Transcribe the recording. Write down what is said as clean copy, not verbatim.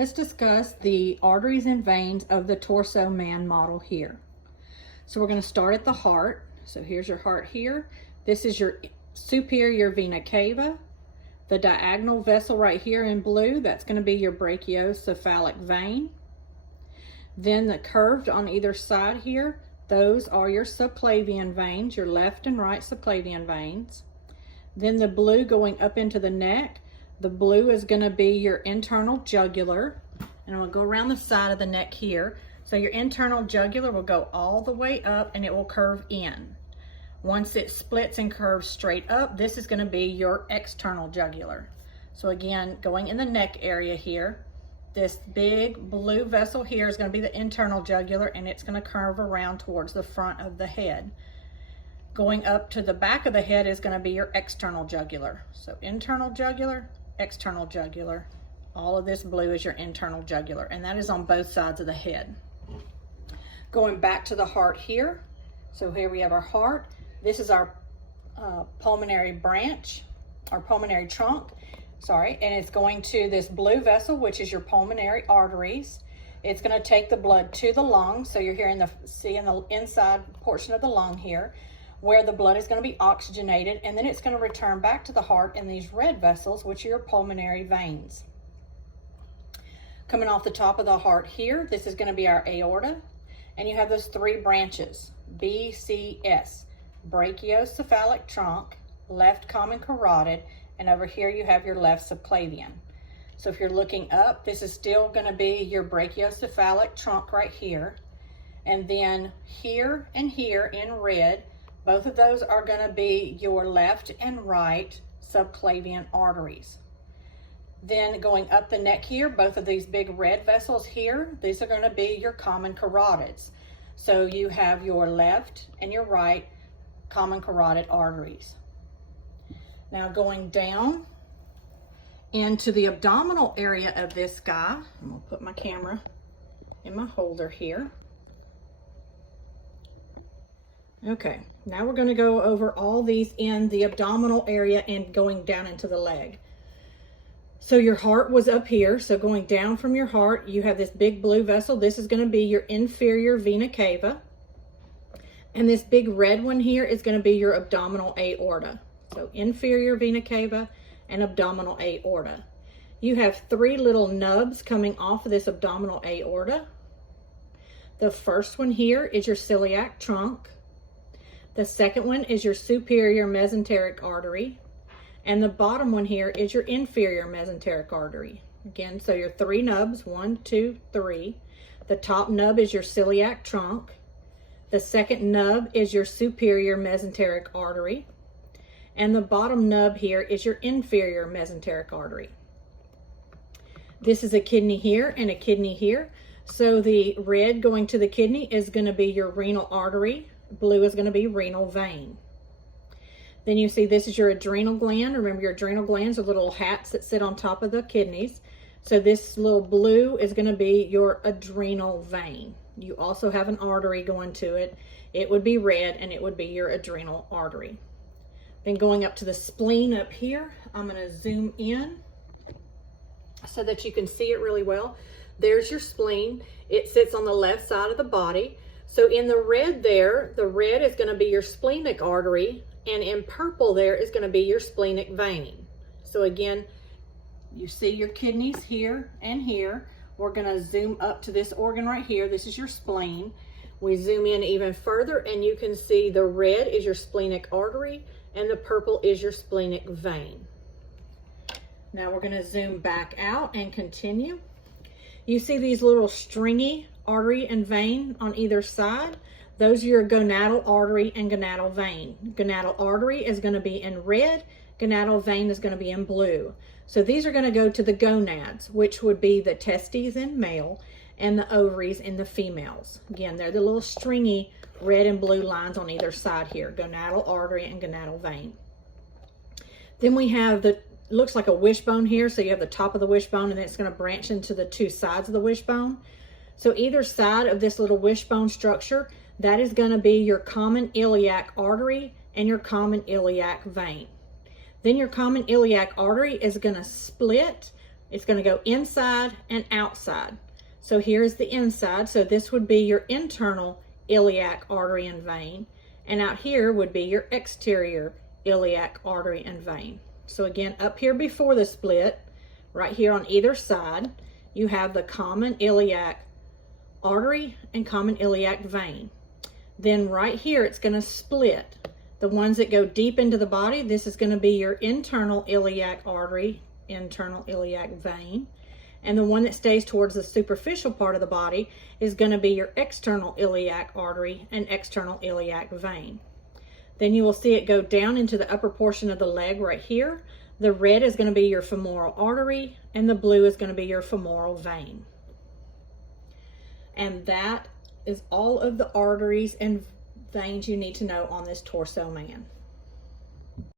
Let's discuss the arteries and veins of the torso man model here. So we're going to start at the heart. So here's your heart here. This is your superior vena cava. The diagonal vessel right here in blue, that's going to be your brachiocephalic vein. Then the curved on either side here, those are your subclavian veins, your left and right subclavian veins. Then the blue going up into the neck, the blue is going to be your internal jugular, and I'm going to go around the side of the neck here. So your internal jugular will go all the way up and it will curve in. Once it splits and curves straight up, this is going to be your external jugular. So again, going in the neck area here, this big blue vessel here is going to be the internal jugular, and it's going to curve around towards the front of the head. Going up to the back of the head is going to be your external jugular. So internal jugular, external jugular. All of this blue is your internal jugular, and that is on both sides of the head. Going back to the heart here. So here we have our heart. This is our pulmonary branch, our pulmonary trunk, and it's going to this blue vessel, which is your pulmonary arteries. It's going to take the blood to the lung. So you're here in the inside portion of the lung here, where the blood is going to be oxygenated, and then it's going to return back to the heart in these red vessels, which are your pulmonary veins. Coming off the top of the heart here, this is going to be our aorta, and you have those three branches, BCS, brachiocephalic trunk, left common carotid, and over here you have your left subclavian. So if you're looking up, this is still going to be your brachiocephalic trunk right here, and then here and here in red, both of those are going to be your left and right subclavian arteries. Then going up the neck here, both of these big red vessels here, these are going to be your common carotids. So you have your left and your right common carotid arteries. Now going down into the abdominal area of this guy, I'm going to put my camera in my holder here. Okay, now we're going to go over all these in the abdominal area and going down into the leg. So your heart was up here, so going down from your heart, you have this big blue vessel. This is going to be your inferior vena cava. And this big red one here is going to be your abdominal aorta. So inferior vena cava and abdominal aorta. You have three little nubs coming off of this abdominal aorta. The first one here is your celiac trunk. The second one is your superior mesenteric artery. And the bottom one here is your inferior mesenteric artery. Again, so your three nubs, 1, 2, 3. The top nub is your celiac trunk. The second nub is your superior mesenteric artery. And the bottom nub here is your inferior mesenteric artery. This is a kidney here and a kidney here. So the red going to the kidney is going to be your renal artery. Blue is going to be renal vein. Then you see this is your adrenal gland. Remember, your adrenal glands are little hats that sit on top of the kidneys. So this little blue is going to be your adrenal vein. You also have an artery going to it. It would be red, and it would be your adrenal artery. Then going up to the spleen up here, I'm going to zoom in so that you can see it really well. There's your spleen. It sits on the left side of the body. So in the red there, the red is going to be your splenic artery, and in purple there is going to be your splenic vein. So again, you see your kidneys here and here. We're going to zoom up to this organ right here. This is your spleen. We zoom in even further, and you can see the red is your splenic artery, and the purple is your splenic vein. Now we're going to zoom back out and continue. You see these little stringy artery and vein on either side. Those are your gonadal artery and gonadal vein. Gonadal artery is going to be in red. Gonadal vein is going to be in blue. So these are going to go to the gonads, which would be the testes in male and the ovaries in the females. Again, they're the little stringy red and blue lines on either side here. Gonadal artery and gonadal vein. Then we have the looks like a wishbone here. So you have the top of the wishbone, and then it's going to branch into the two sides of the wishbone. So either side of this little wishbone structure, that is going to be your common iliac artery and your common iliac vein. Then your common iliac artery is going to split It's going to go inside and outside. So here's the inside. So this would be your internal iliac artery and vein. And out here would be your exterior iliac artery and vein. So again, up here before the split, right here on either side, you have the common iliac artery and common iliac vein. Then right here, it's going to split. The ones that go deep into the body, this is going to be your internal iliac artery, internal iliac vein. And the one that stays towards the superficial part of the body is going to be your external iliac artery and external iliac vein. Then you will see it go down into the upper portion of the leg right here. The red is going to be your femoral artery, and the blue is going to be your femoral vein. And that is all of the arteries and veins you need to know on this torso man.